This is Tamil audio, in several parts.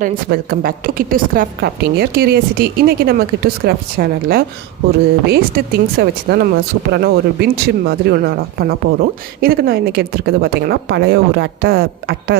Friends, welcome back to Kittoos crafting year curiosity. இன்றைக்கி நம்ம கிட்டூஸ் கிராஃப்ட் சேனலில் ஒரு வேஸ்ட்டு திங்ஸை வச்சு தான் நம்ம சூப்பரான ஒரு பின்ஷிம் மாதிரி ஒன்று பண்ண போகிறோம். இதுக்கு நான் இன்றைக்கி எடுத்துருக்கிறது பார்த்திங்கன்னா பழைய ஒரு அட்டை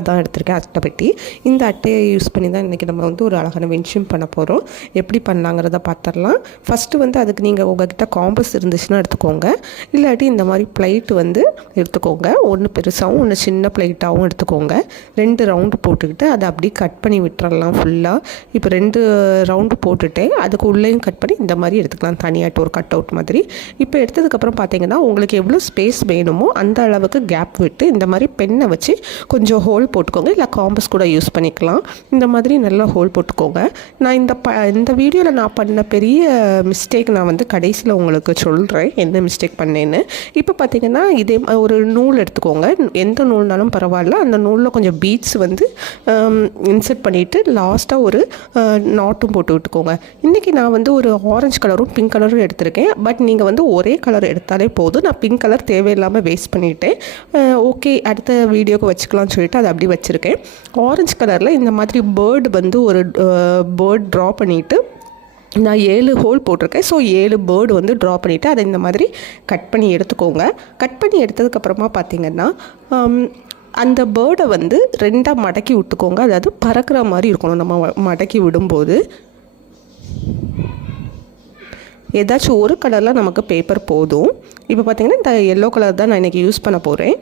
தான் எடுத்திருக்கேன், அட்டை பெட்டி. இந்த அட்டையை யூஸ் பண்ணி தான் இன்றைக்கி நம்ம வந்து ஒரு அழகான பின்ஷிம் பண்ண போகிறோம். எப்படி பண்ணலாங்கிறத பார்த்துடலாம். ஃபஸ்ட்டு வந்து அதுக்கு நீங்கள் உங்கள்கிட்ட காம்பஸ் இருந்துச்சுன்னா எடுத்துக்கோங்க, இல்லாட்டி இந்த மாதிரி பிளேட் வந்து எடுத்துக்கோங்க. ஒன்று பெருசாகவும் ஒன்று சின்ன பிளேட்டாகவும் எடுத்துக்கோங்க. 2 ரவுண்டு போட்டுக்கிட்டு அதை அப்படியே கட் பண்ணி விட்டுறலாம் ஃபுல்லாக. இப்போ 2 ரவுண்டு போட்டுட்டேன், அதுக்கு உள்ளேயும் கட் பண்ணி இந்த மாதிரி எடுத்துக்கலாம், தனியாகிட்டு ஒரு கட் அவுட் மாதிரி. இப்போ எடுத்ததுக்கப்புறம் பார்த்தீங்கன்னா உங்களுக்கு எவ்வளோ ஸ்பேஸ் வேணுமோ அந்த அளவுக்கு கேப் விட்டு இந்த மாதிரி பெண்ணை வச்சு கொஞ்சம் ஹோல் போட்டுக்கோங்க, இல்லை காம்பஸ் கூட யூஸ் பண்ணிக்கலாம். இந்த மாதிரி நல்லா ஹோல் போட்டுக்கோங்க. நான் இந்த வீடியோவில் நான் பண்ண பெரிய மிஸ்டேக் நான் வந்து கடைசியில் உங்களுக்கு சொல்கிறேன் என்ன மிஸ்டேக் பண்ணேன்னு. இப்போ பார்த்தீங்கன்னா இதே ஒரு நூல் எடுத்துக்கோங்க, எந்த நூல்னாலும் பரவாயில்ல. அந்த நூலில் கொஞ்சம் பீட்ஸ் வந்து இன்சர்ட் பண்ணிவிட்டு லாஸ்ட்டாக ஒரு நாட்டும் போட்டு விட்டுக்கோங்க. இன்றைக்கி நான் வந்து ஒரு ஆரஞ்சு கலரும் பிங்க் கலரும் எடுத்திருக்கேன். பட் நீங்கள் வந்து ஒரே கலர் எடுத்தாலே போதும். நான் பிங்க் கலர் தேவையில்லாமல் வேஸ்ட் பண்ணிவிட்டேன். ஓகே, அடுத்த வீடியோக்கு வச்சுக்கலாம்னு சொல்லிட்டு அதை அப்படி வச்சுருக்கேன். ஆரஞ்சு கலரில் இந்த மாதிரி பேர்டு வந்து ஒரு பேர்ட் ட்ரா பண்ணிவிட்டு நான் 7 ஹோல் போட்டிருக்கேன். ஸோ 7 பேர்டு வந்து ட்ரா பண்ணிவிட்டு அதை இந்த மாதிரி கட் பண்ணி எடுத்துக்கோங்க. கட் பண்ணி எடுத்ததுக்கப்புறமா பார்த்திங்கன்னா அந்த பேர்டை வந்து 2ஆக மடக்கி விட்டுக்கோங்க. அதாவது பறக்கிற மாதிரி இருக்கணும் நம்ம மடக்கி விடும்போது. ஏதாச்சும் ஒரு கலரில் நமக்கு பேப்பர் போதும். இப்போ பார்த்திங்கன்னா இந்த எல்லோ கலர் தான் நான் இன்றைக்கி யூஸ் பண்ண போகிறேன்.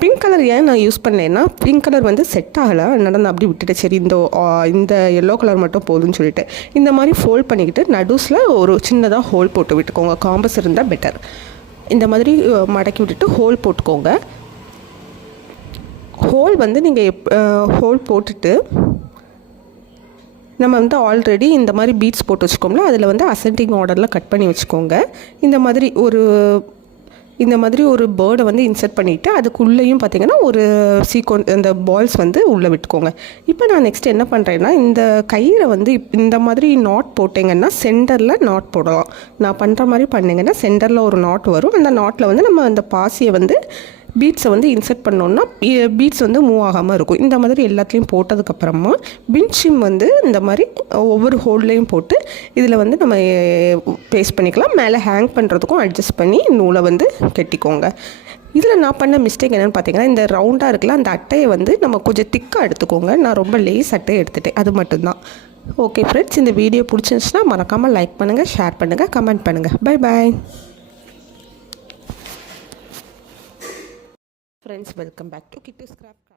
பிங்க் கலர் ஏன் நான் யூஸ் பண்ணேன்னா பிங்க் கலர் வந்து செட் ஆகலை, அதனால் நான் அப்படி விட்டுட்டேன். சரி, இந்த எல்லோ கலர் மட்டும் போதும்னு சொல்லிட்டு இந்த மாதிரி ஃபோல்ட் பண்ணிக்கிட்டு நடுஸில் ஒரு சின்னதாக ஹோல் போட்டு விட்டுக்கோங்க. காம்பஸ் இருந்தால் பெட்டர். இந்த மாதிரி மடக்கி விட்டுட்டு ஹோல் போட்டுக்கோங்க. ஹோல் வந்து நீங்கள் ஹோல் போட்டுட்டு நம்ம வந்து ஆல்ரெடி இந்த மாதிரி பீட்ஸ் போட்டு வச்சுக்கோங்களா, அதில் வந்து அசெண்டிங் ஆர்டரில் கட் பண்ணி வச்சுக்கோங்க. இந்த மாதிரி ஒரு பேர்டை வந்து இன்சர்ட் பண்ணிவிட்டு அதுக்குள்ளேயும் பார்த்திங்கன்னா ஒரு அந்த பால்ஸ் வந்து உள்ளே விட்டுக்கோங்க. இப்போ நான் நெக்ஸ்ட் என்ன பண்ணுறேன்னா இந்த கயிறை வந்து இந்த மாதிரி நாட் போட்டிங்கன்னா சென்டரில் நாட் போடலாம். நான் பண்ணுற மாதிரி பண்ணிங்கன்னா சென்டரில் ஒரு நாட் வரும். அந்த நாட்டில் வந்து நம்ம அந்த பாசியை வந்து பீட்ஸை வந்து இன்சர்ட் பண்ணோன்னா பீட்ஸ் வந்து மூவ் ஆகாமல் இருக்கும். இந்த மாதிரி எல்லாத்துலேயும் போட்டதுக்கப்புறமா பின்ஷிம் வந்து இந்த மாதிரி ஒவ்வொரு ஹோல்லையும் போட்டு இதில் வந்து நம்ம பேஸ்ட் பண்ணிக்கலாம். மேலே ஹேங் பண்ணுறதுக்கும் அட்ஜஸ்ட் பண்ணி நூலை வந்து கட்டிக்கோங்க. இதில் நான் பண்ண மிஸ்டேக் என்னென்னு பார்த்தீங்கன்னா இந்த ரவுண்டாக இருக்குல்ல, அந்த அட்டையை வந்து நம்ம கொஞ்சம் திக்காக எடுத்துக்கோங்க. நான் ரொம்ப லேஸ் அட்டையை எடுத்துட்டேன், அது மட்டும்தான். ஓகே ஃப்ரெண்ட்ஸ், இந்த வீடியோ பிடிச்சிருந்துச்சுன்னா மறக்காமல் லைக் பண்ணுங்கள், ஷேர் பண்ணுங்கள், கமெண்ட் பண்ணுங்கள். Bye bye friends, welcome back to Kittoos craft.